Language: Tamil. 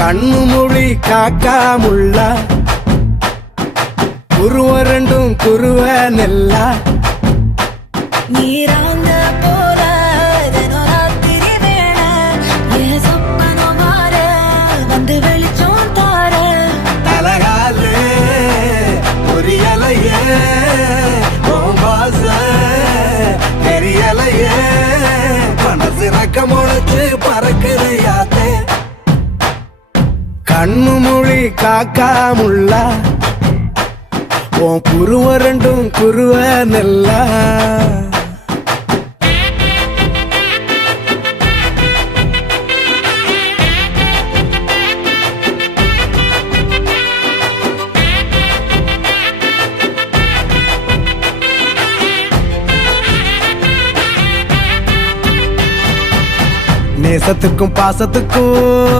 கண்ணு மொழி காக்காமுள்ள குருவ ரெண்டும் குருவ நெல்லா நீராங்க போல தினராத்திரி வேண என் சொப்பனம் மாற வந்து வெளிச்சம் தார தலகாலே பொரியலையே ஓம்பாச தெரியலையே மனசு ரக்க முளைச்சு பறக்குறையாத்தே கண்ணு மொழி காக்காமுள்ள உன் குருவ ரெண்டும் குருவ நெல்லா நேசத்துக்கும் பாசத்துக்கும்